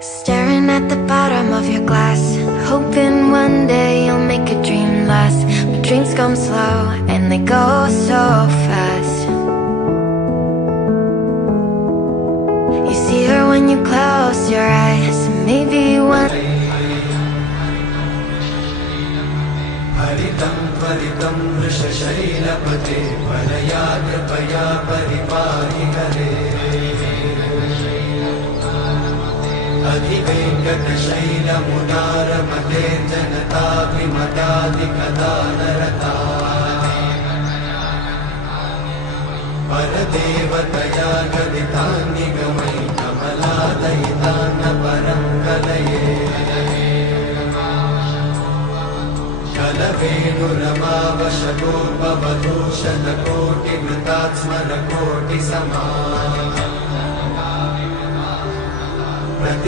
Staring at the bottom of your glass, hoping one day you'll make a dream last. But dreams come slow and they go so fast. You see her when you close your eyes, and maybe one हरितं त्वरितं वृषशैलपते वरया कृपया परिपाहि हरे अधिवेङ्कटशैलमुदारमते जनताभिमताधिकदानरता परदेवतया गदितान्निगमै कमलादयितान्न परं कलये कलवेणुरमावशतोपवधूषणकोटिवृतात् स्मरकोटिसमा